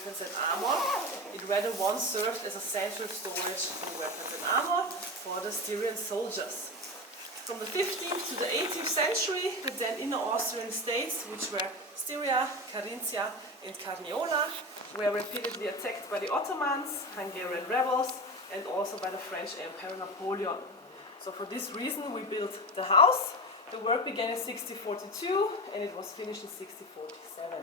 weapons and armor. It rather once served as a central storage for weapons and armor for the Styrian soldiers. From the 15th to the 18th century, the then inner Austrian states, which were Styria, Carinthia and Carniola, were repeatedly attacked by the Ottomans, Hungarian rebels, and also by the French Emperor Napoleon. So for this reason we built the house. The work began in 1642 and it was finished in 1647.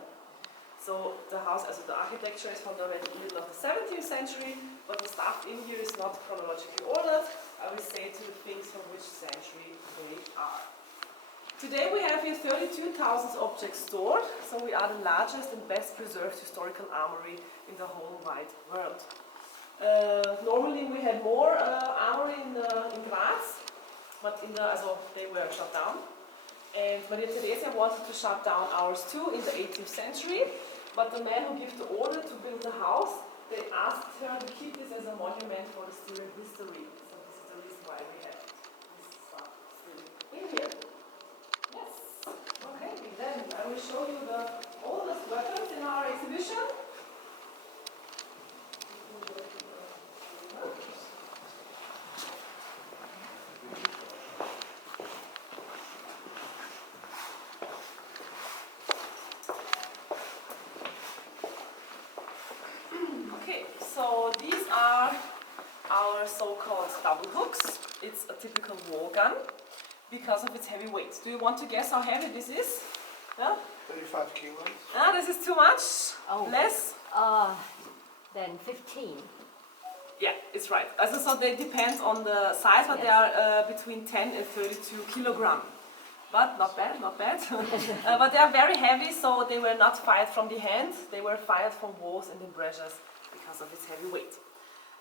So the house, as the architecture is from the middle of the 17th century, but the stuff in here is not chronologically ordered. I will say to the things from which century they are. Today we have here 32,000 objects stored, so we are the largest and best preserved historical armory in the whole wide world. Normally we had more armory in Graz, but they were shut down. And Maria Theresia wanted to shut down ours too in the 18th century, but the man who gave the order to build the house, they asked her to keep this as a monument for the Styrian history. So this is the reason why we have this stuff still in here. Yes. Okay, then I will show you the oldest weapons in our exhibition. So these are our so-called double hooks. It's a typical war gun because of its heavy weight. Do you want to guess how heavy this is? Yeah? 35 kilos. Ah, this is too much? Oh. Less? Then 15. Yeah, it's right. So they depend on the size, but they are between 10 and 32 kilogram. But not bad, not bad. But they are very heavy, so they were not fired from the hand. They were fired from walls and embrasures because of its heavy weight.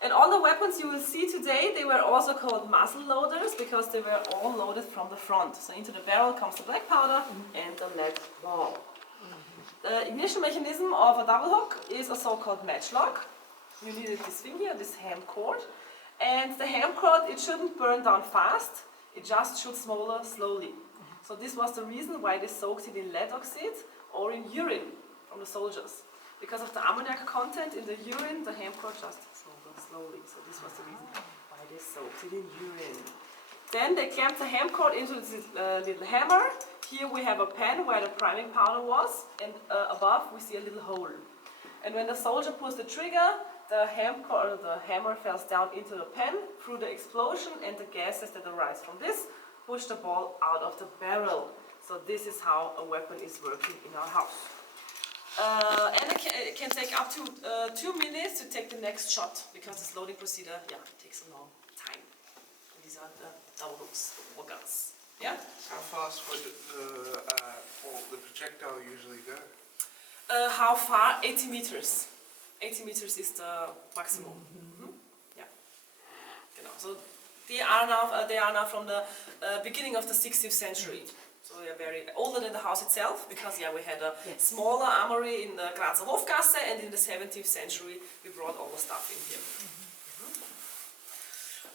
And all the weapons you will see today, they were also called muzzle loaders because they were all loaded from the front. So into the barrel comes the black powder and the lead ball. The ignition mechanism of a double hook is a so-called matchlock. You needed this thing here, this ham cord. And the ham cord, it shouldn't burn down fast, it just should smolder slowly. So this was the reason why they soaked it in lead oxide or in urine from the soldiers. Because of the ammoniac content in the urine, the ham cord just smoldered slowly. So this was the reason why they soaked it in urine. Then they clamped the ham cord into this little hammer. Here we have a pan where the priming powder was, and above we see a little hole. And when the soldier pulls the trigger, the hammer falls down into the pan through the explosion, and the gases that arise from this push the ball out of the barrel. So this is how a weapon is working in our house. And it can take up to 2 minutes to take the next shot because this loading procedure, takes a long time. And these are the double hooks or guns. Yeah? How fast would the projectile usually go? How far? 80 meters. 80 meters is the maximum. Yeah. Genau. So they are now from the beginning of the 16th century. So they are very older than the house itself, because we had a smaller armory in the Grazer Hofgasse, and in the 17th century we brought all the stuff in here.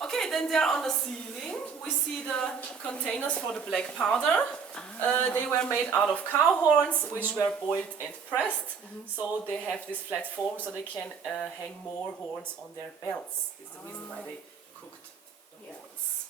Okay, then there on the ceiling we see the containers for the black powder. They were made out of cow horns, which were boiled and pressed, so they have this flat form, so they can hang more horns on their belts. This is the reason why they cooked the horns.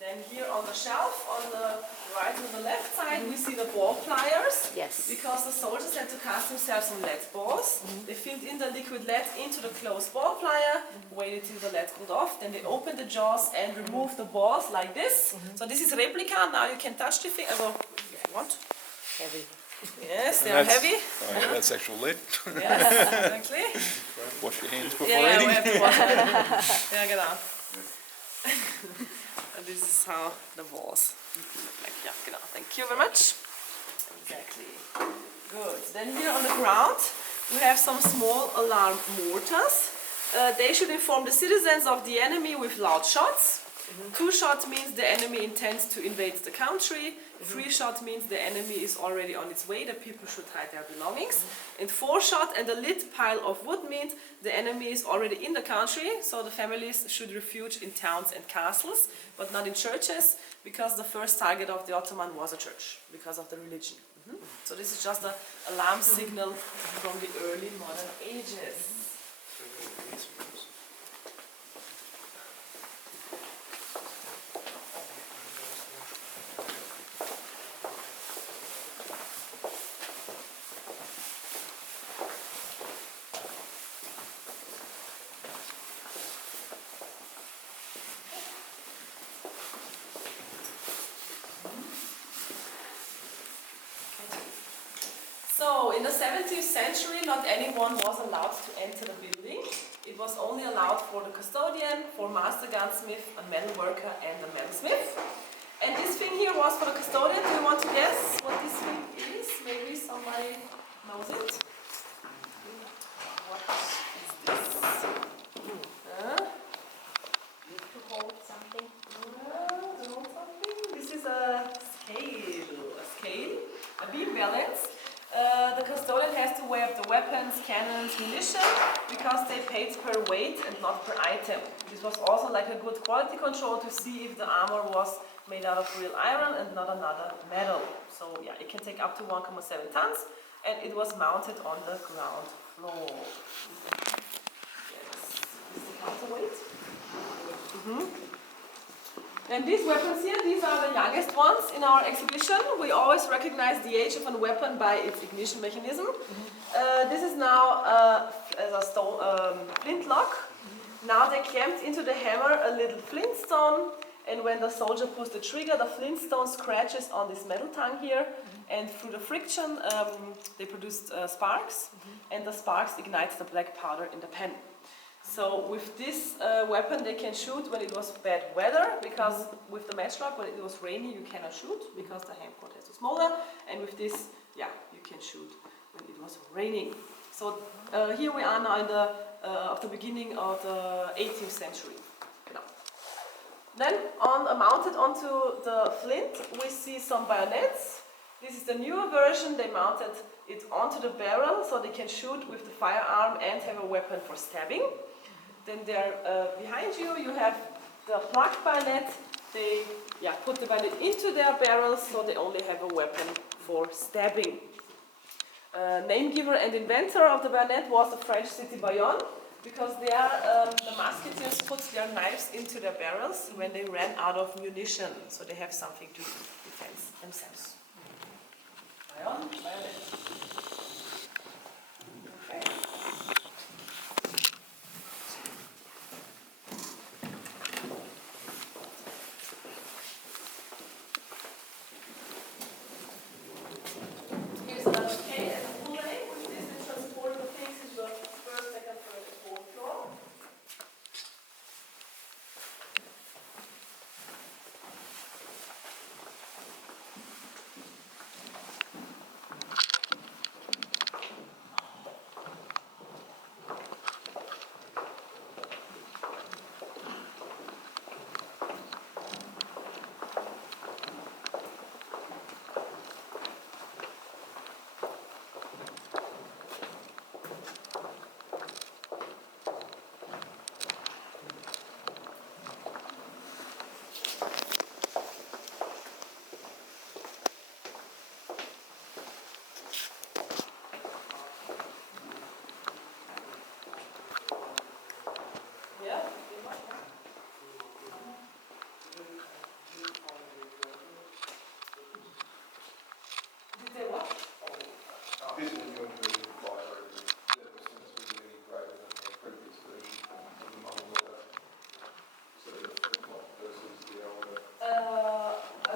Then here on the shelf, on the right and the left side, we see the ball pliers. Yes. Because the soldiers had to cast themselves some lead balls. They filled in the liquid lead into the closed ball plier, waited till the lead cooled off, then they opened the jaws and removed the balls like this. So this is replica. Now you can touch the thing if you want. Heavy. Yes, they are heavy. Oh, yeah, that's actual lead. Yes, exactly. Wash your hands before Yeah, eating. we have to wash it. Yeah, genau. And this is how the balls look like. Yeah, genau. Thank you very much. Exactly. Good. Then here on the ground we have some small alarm mortars. They should inform the citizens of the enemy with loud shots. 2 shots means the enemy intends to invade the country. 3 shots means the enemy is already on its way, the people should hide their belongings. And 4 shots and a lit pile of wood means the enemy is already in the country, so the families should refuge in towns and castles, but not in churches, because the first target of the Ottoman was a church, because of the religion. So this is just an alarm signal from the early modern ages. So we're gonna read some notes. So in the 17th century, not anyone was allowed to enter the building. It was only allowed for the custodian, for master gunsmith, a metal worker, and a metalsmith. And this thing here was for the custodian. Do you want to guess what this thing is? Maybe somebody knows it. What is this? You have to hold something. This is a scale, a beam balance. The custodian has to weigh up the weapons, cannons, munition, because they paid per weight and not per item. This was also like a good quality control to see if the armor was made out of real iron and not another metal. So yeah, it can take up to 1.7 tons, and it was mounted on the ground floor. Yes, this is the counterweight. And these weapons here, these are the youngest ones in our exhibition. We always recognize the age of a weapon by its ignition mechanism. This is now as a flintlock. Now they clamped into the hammer a little flintstone, and when the soldier pulls the trigger, the flintstone scratches on this metal tongue here, and through the friction they produced sparks, and the sparks ignites the black powder in the pen. So with this weapon they can shoot when it was bad weather, because with the matchlock when it was rainy you cannot shoot because the hand cord is too smaller, and with this, yeah, you can shoot when it was raining. So here we are now in the beginning of the 18th century. Genau. Then mounted onto the flint we see some bayonets. This is the newer version. They mounted it onto the barrel so they can shoot with the firearm and have a weapon for stabbing. Then there, behind you, you have the plugged bayonet. They put the bayonet into their barrels, so they only have a weapon for stabbing. Name giver and inventor of the bayonet was the French city Bayonne, because there the musketeers put their knives into their barrels when they ran out of munition, so they have something to defend themselves. Bayonne, bayonet. Okay. This one you're moving fire over the since was really greater than the previous version of the model weather. So the flip-flop versus the older.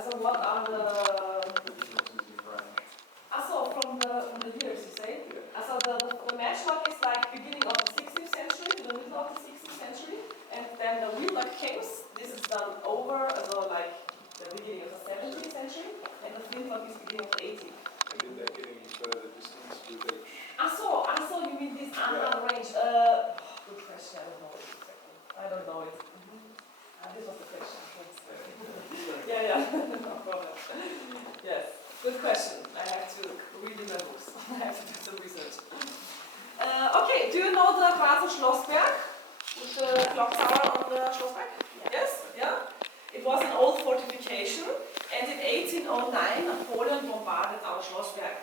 So what are the... Differences in range. from the years, you say? Yeah. So the matchlock is like beginning of the 16th century to the middle of the 16th century, and then the wheellock came. This is done over, like the beginning of the 17th century, and the flintlock is beginning of the 18th. And did that get any further distance with each? You mean this another range? Good question, I don't know it. This was the question. Yeah, no problem. Yes, good question. I have to read in my books. I have to do some research. Okay, do you know the Grazer Schlossberg? With the clock tower on the Schlossberg? Yes? Yeah? It was an old fortification, and in 1809 Napoleon bombarded our Schlossberg.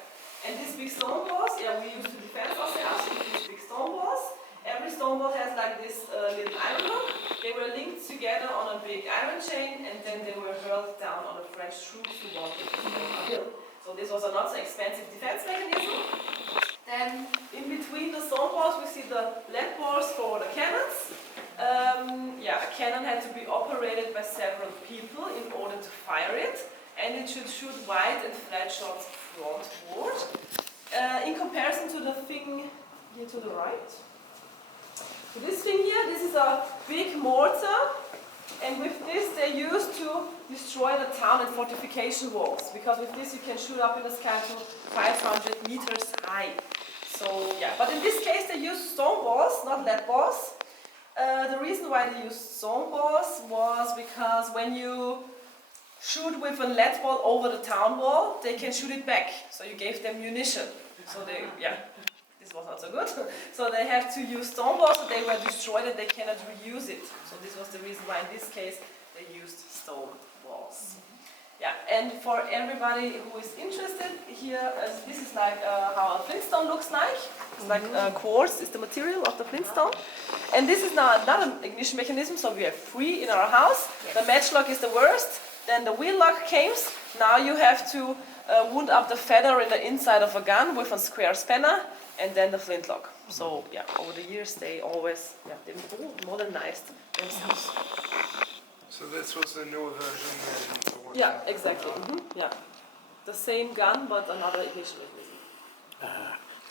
And these big stone walls, yeah, we used to defend ourselves with these big stone walls. Every stone wall has like this little iron hook. They were linked together on a big iron chain, and then they were hurled down on the French troops who wanted to storm a hill. So this was a not so expensive defense mechanism. Then in between the stone walls we see the lead balls for the cannons. Yeah, a cannon had to be operated by several people in order to fire it, and it should shoot wide and flat shots frontward. In comparison to the thing here to the right. So this thing here, this is a big mortar, and with this they used to destroy the town and fortification walls, because with this you can shoot up in the sky to 500 meters high. So yeah, but in this case they used stone balls, not lead balls. The reason why they used stone balls was because when you shoot with a lead ball over the town wall, they can shoot it back. So you gave them munition. So they, yeah, this was not so good. So they have to use stone balls, so they were destroyed and they cannot reuse it. So this was the reason why in this case they used stone walls. Yeah, and for everybody who is interested, here this is like how a flintstone looks like. It's like quartz is the material of the flintstone. And this is now not an ignition mechanism, so we have 3 in our house. Yes. The matchlock is the worst. Then the wheel lock comes. Now you have to wound up the feather in the inside of a gun with a square spanner, and then the flintlock. So yeah, over the years they always they modernized themselves. So this was the newer version than the one. Yeah, exactly. Yeah, the same gun but another ignition mechanism.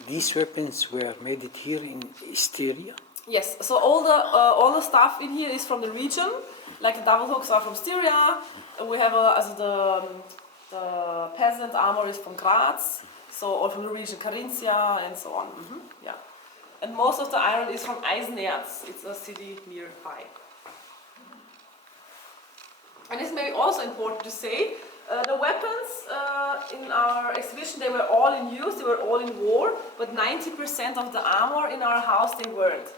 These weapons were made it here in Austeria? Yes. So all the stuff in here is from the region. Like the double hooks are from Styria. We have the peasant armory is from Graz. So all from the region Carinthia and so on. Yeah. And most of the iron is from Eisenerz. It's a city nearby. And it's maybe also important to say, the weapons in our exhibition, they were all in use, they were all in war, but 90% of the armor in our house, they weren't.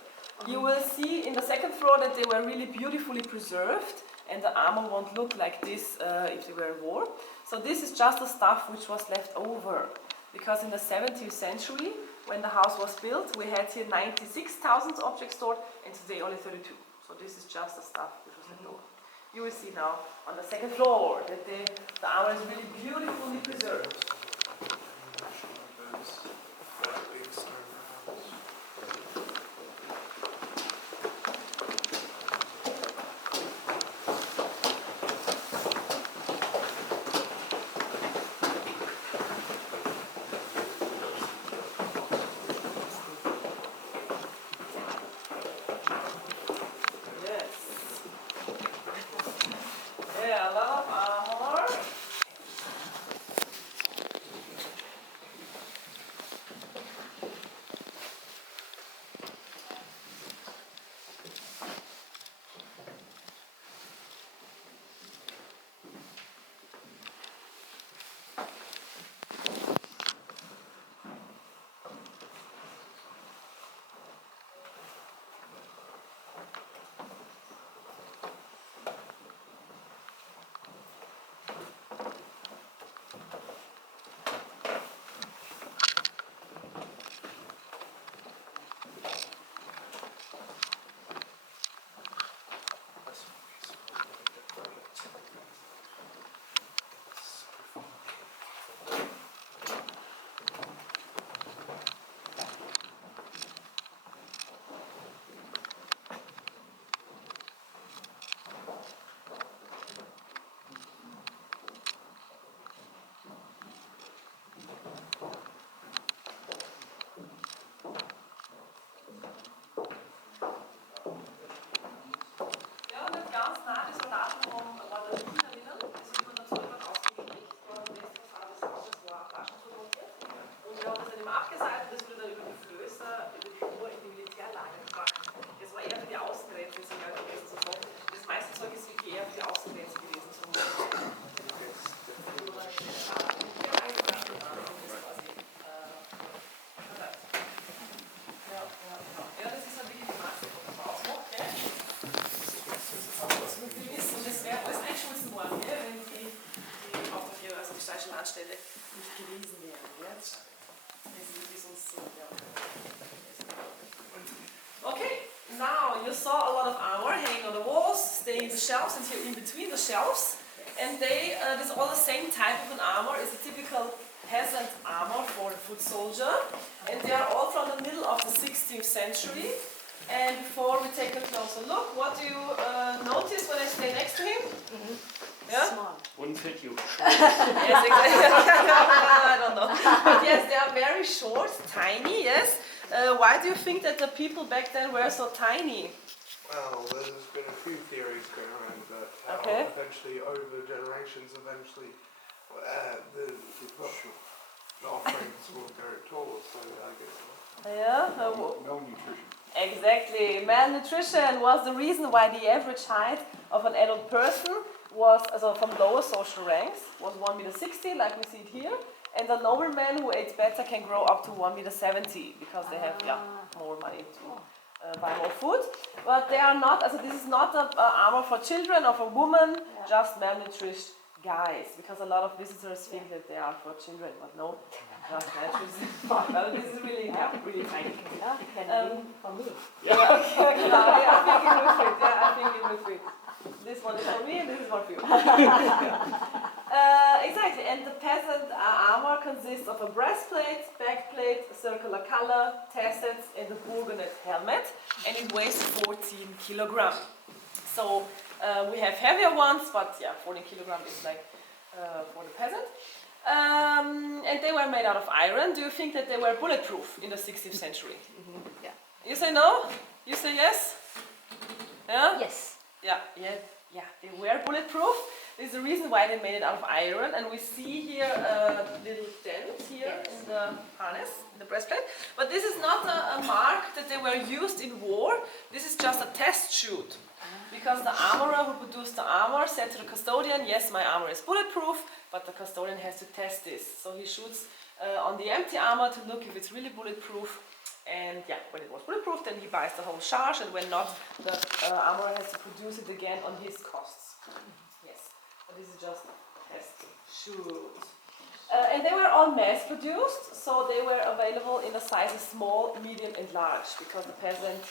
You will see in the second floor that they were really beautifully preserved, and the armor won't look like this if they were in war. So this is just the stuff which was left over. Because in the 17th century, when the house was built, we had here 96,000 objects stored, and today only 32. So this is just the stuff which was left over. You will see now on the second floor that the armor is really beautifully preserved. you saw a lot of armor hanging on the walls, staying in the shelves and here in between the shelves. And they, this all the same type of an armor is a typical peasant armor for a foot soldier. And they are all from the middle of the 16th century. And before we take a closer look, what do you notice when I stay next to him? Yeah? Small. Wouldn't fit you. Yes, exactly. I don't know. But yes, they are very short, tiny, yes. Why do you think that the people back then were so tiny? Well, there's been a few theories going around that how Okay. eventually, over generations, eventually the offerings will go tall, so I guess. Yeah? Malnutrition. Exactly. Malnutrition was the reason why the average height of an adult person was, also from lower social ranks, was 1,60 m, like we see it here. And the noblemen who ate better can grow up to 1,70 m because they have more money to buy more food. But they are not, also this is not an armor for children or for women, just malnourished guys. Because a lot of visitors think that they are for children, but no, just malnourished. Well, this is really, really tiny. Yeah, can be for me. I think it will fit. This one is for me and this is one for you. Exactly, and the peasant armor consists of a breastplate, backplate, a circular collar, tassets, and a burgonet helmet, and it weighs 14 kilograms. So we have heavier ones, but yeah, 14 kilograms is like for the peasant. And they were made out of iron. Do you think that they were bulletproof in the 16th century? Yeah. You say no? You say yes? Yeah? Yes. Yeah, they were bulletproof. There's a reason why they made it out of iron, and we see here a little dent here in the harness, in the breastplate. But this is not a mark that they were used in war. This is just a test shoot. Because the armorer who produced the armor said to the custodian, yes, my armor is bulletproof, but the custodian has to test this. So he shoots on the empty armor to look if it's really bulletproof. And yeah, when it was bulletproof, then he buys the whole charge, and when not, the armorer has to produce it again on his costs. Yes, but this is just a test shoot. And they were all mass produced, so they were available in the sizes small, medium, and large, because the peasant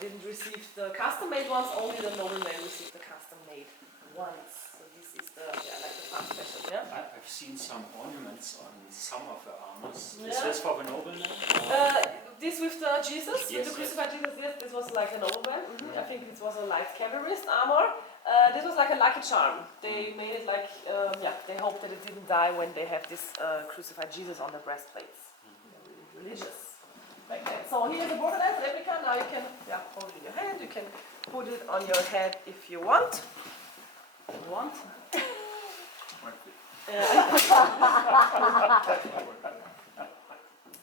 didn't receive the custom-made ones, only the nobleman received the custom-made ones. So this is the, like the fast fashion, yeah? I've seen some ornaments on some of the armors. Is Yeah. this for the nobleman? This with the Jesus, with Yes, the crucified Jesus, yes, this was like a nobleman. I think it was a light cavalrist armor. This was like a lucky charm. They made it like, they hoped that it didn't die when they have this crucified Jesus on their breastplates. They're really religious back then. So here's a borderline replica. Now you can hold it in your hand. You can put it on your head if you want. If you want.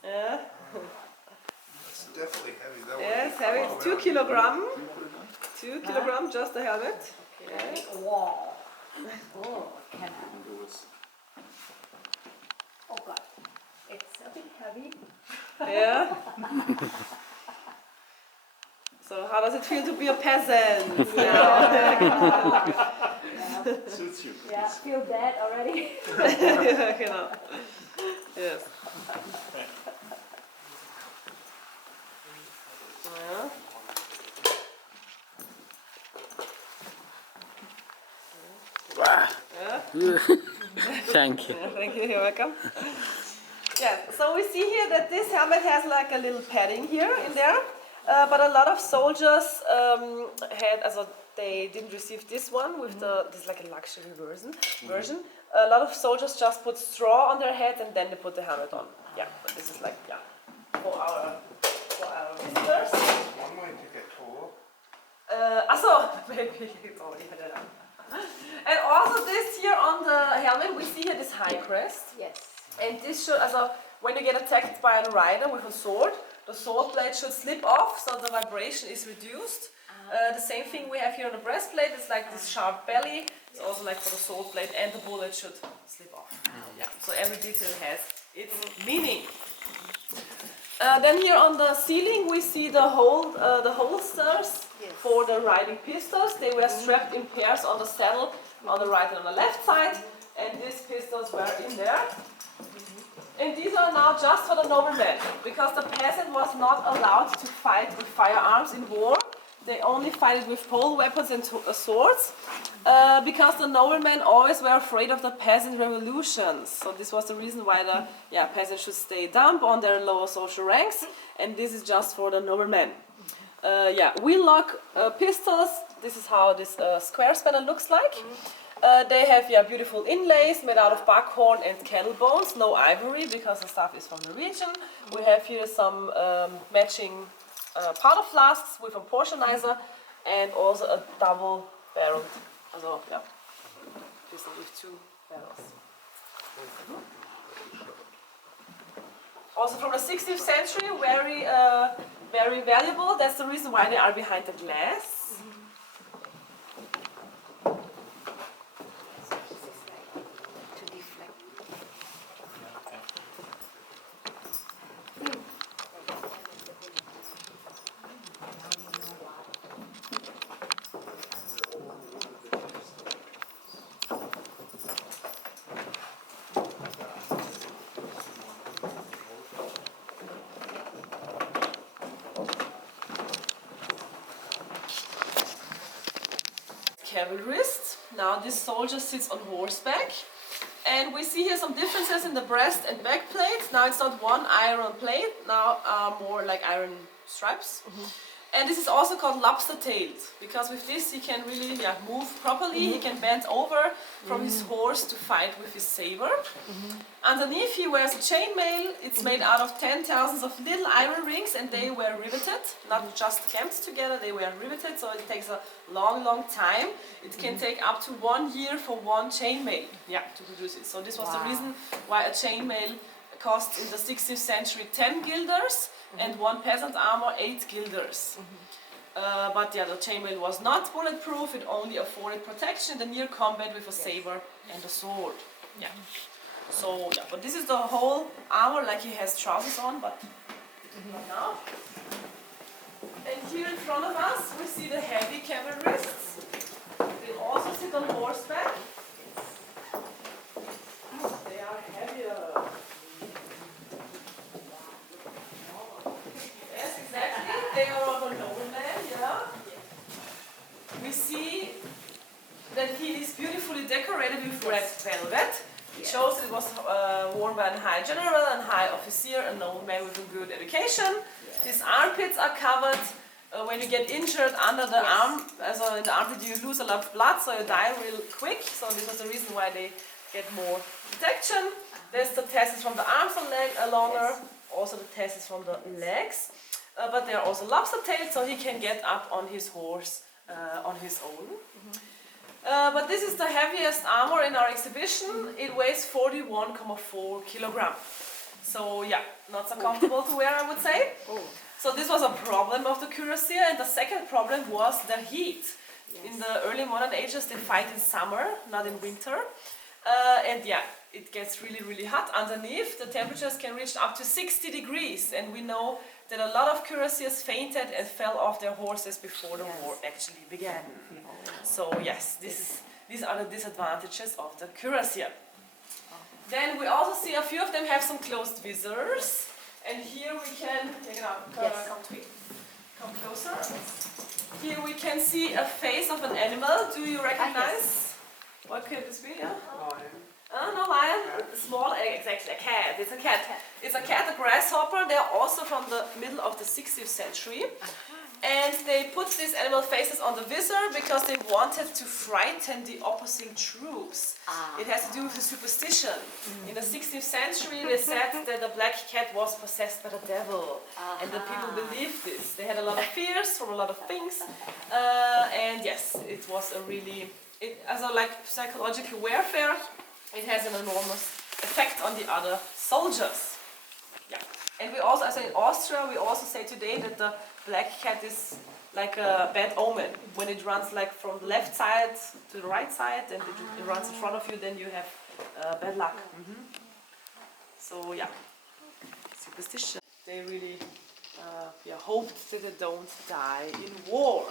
Yeah. It's definitely heavy. That Yes, would heavy. be It's 2 kilograms. 2 kilograms, just the helmet. Okay. Wow. Oh, can I? Oh God, it's a bit heavy. Yeah. So how does it feel to be a peasant now? Suits you. Yeah, feel bad already. You know. Yes. Yeah. Yeah. Thank you. Yeah, thank you, you're welcome. Yeah, so we see here that this helmet has like a little padding here in there, but a lot of soldiers they didn't receive this one with this is like a luxury version. A lot of soldiers just put straw on their heads and then they put the helmet on. Yeah, but this is like for our visitors. one way to get taller. Maybe it's already had it. And also this here on the helmet, we see here this high crest. Yes. And this should, when you get attacked by a rider with a sword, the sword blade should slip off, so the vibration is reduced. The same thing we have here on the breastplate, it's like this sharp belly, it's also like for the sword blade, and the bullet should slip off. Yeah. So every detail has its meaning. Then here on the ceiling we see the holsters for the riding pistols. They were strapped in pairs on the saddle on the right and on the left side, and these pistols were in there. And these are now just for the noblemen, because the peasant was not allowed to fight with firearms in war. They only fight it with pole weapons and swords, because the noblemen always were afraid of the peasant revolutions. So this was the reason why the peasants should stay dumb on their lower social ranks, and this is just for the noblemen. Wheel-lock pistols. This is how this square spanner looks like. They have beautiful inlays made out of buckhorn and cattle bones, no ivory because the stuff is from the region. We have here some matching powder flasks with a portionizer and also a double barreled, pistol with 2 barrels. Also from the 16th century, very valuable. That's the reason why they are behind the glass. To deflect. Cavalrist. Now this soldier sits on horseback, and we see here some differences in the breast and back plates. Now it's not one iron plate, now more like iron stripes. And this is also called lobster-tailed, because with this he can really move properly. He can bend over from his horse to fight with his saber. Underneath he wears a chainmail. It's made out of 10,000 of little iron rings, and they were riveted, not just clamped together, they were riveted, so it takes a long time. It can take up to 1 year for one chainmail to produce it. So this was the reason why a chainmail cost in the 16th century 10 guilders, and one peasant armor 8 guilders. But the chainmail was not bulletproof, it only afforded protection in the near combat with a saber and a sword. So, but this is the whole armor, like he has trousers on, but not now. And here in front of us we see the heavy cavalrists. They also sit on horseback. They are heavier. Yes, exactly. They are of a nobleman, We see that he is beautifully decorated with red velvet. It shows that it was worn by a high general and high officer, a nobleman with a good education. His armpits are covered. When you get injured under the arm, so in the armpit you lose a lot of blood, so you die real quick. So this was the reason why they get more protection. There's the tassels from the arms are longer, also the tassels from the legs. But they are also lobster-tailed, so he can get up on his horse on his own. But this is the heaviest armor in our exhibition. It weighs 41.4 kilograms. So not so comfortable to wear, I would say. So this was a problem of the cuirassier, and the second problem was the heat. In the early modern ages they fight in summer, not in winter. And it gets really hot underneath. The temperatures can reach up to 60 degrees, and we know that a lot of cuirassiers fainted and fell off their horses before the war actually began. So yes, these are the disadvantages of the cuirassier. Then we also see a few of them have some closed visors, and here we can come closer. Here we can see a face of an animal. Do you recognize? What could this be? No lion. Small, exactly, a cat. It's a cat. It's a cat, a grasshopper. They are also from the middle of the 16th century. And they put these animal faces on the visor because they wanted to frighten the opposing troops. It has to do with the superstition. In the 16th century they said that the black cat was possessed by the devil. And the people believed this. They had a lot of fears from a lot of things. And yes, it was a really, as a psychological warfare, it has an enormous effect on the other soldiers. And we also, as in Austria, we also say today that the black cat is like a bad omen. When it runs from the left side to the right side and it runs in front of you, then you have bad luck. So superstition. They really hoped that they don't die in war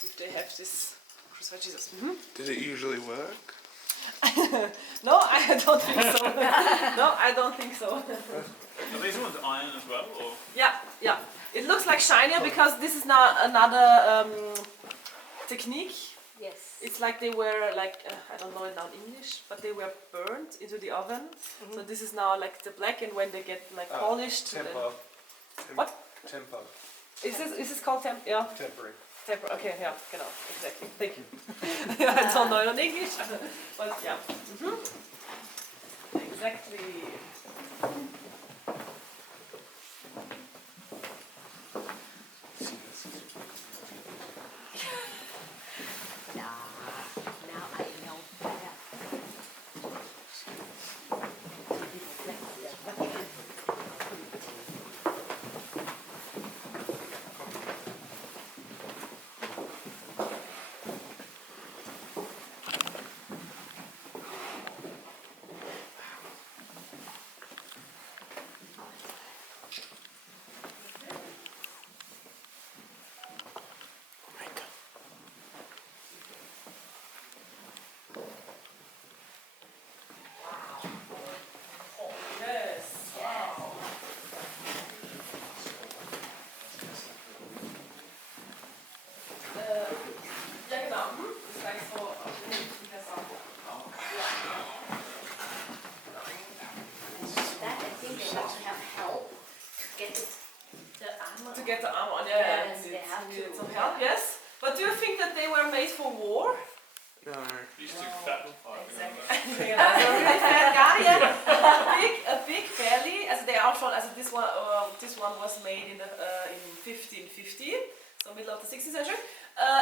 if they have this crucified Jesus. Did it usually work? No, I don't think so. No, I don't think so. Are these ones iron as well, or? Yeah. It looks like shinier because this is now another technique. Yes. It's like they were like, I don't know it now in English, but they were burnt into the oven. So this is now like the black, and when they get like polished. Temper. What? Temper. Is this called yeah. Tempering. Temper, okay, yeah, genau, exactly. Thank you. I don't know it in English, but yeah. Exactly. Now I know better. Yes. Wow. Ja, genau. Das ist gleich so interessant. That I think they have to have help to get the armor. To get the armor on, Yes, they have needed to. some help, yes. But do you think that they were made for war? No. He's too fat. Exactly. Yeah, so really fat guy, yeah. A big belly. As they are shown, as this one was made in 1550, so middle of the 16th century.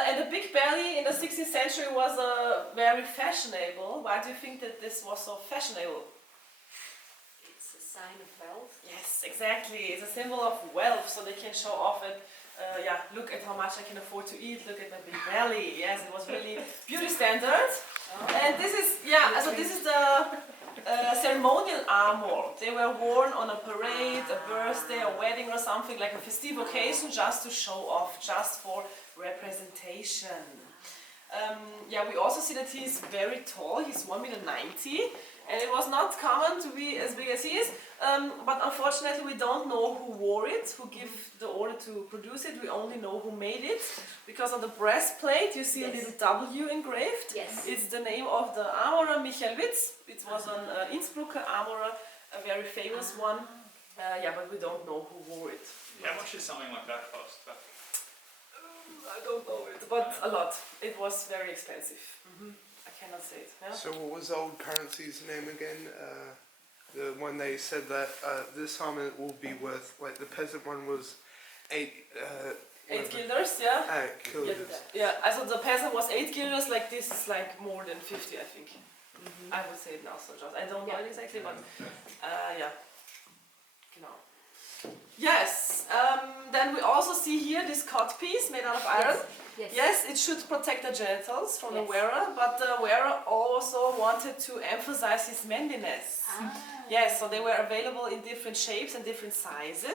And the big belly in the 16th century was very fashionable. Why do you think that this was so fashionable? It's a sign of wealth. Yes, exactly. It's a symbol of wealth, so they can show off it. Yeah, look at how much I can afford to eat. Look at my big belly. Yes, it was really beauty standard. And this is this is the ceremonial armor. They were worn on a parade, a birthday, a wedding, or something like a festive occasion, just to show off, just for representation. Yeah, we also see that he's very tall. He's 1.90 m, and it was not common to be as big as he is. But unfortunately, we don't know who wore it, who gave the order to produce it. We only know who made it, because on the breastplate you see a little W engraved. Yes. It's the name of the armorer Michael Witz. It was an Innsbrucker armorer, a very famous one. Yeah, but we don't know who wore it. How much is something like that cost? I don't know it, but a lot. It was very expensive. I cannot say it. Yeah? So what was the old currency's name again? The one they said that this armor will be worth, like the peasant one was 8 guilders, yeah? guilders. Yeah, also the peasant was 8 guilders, like this is like more than 50, I think. I would say it now, so just, I don't know it exactly, but yeah. Genau. Yes, then we also see here this cut piece made out of iron. Yes. Yes, it should protect the genitals from the Yes. wearer, but the wearer also wanted to emphasize his manliness. Yes, so they were available in different shapes and different sizes.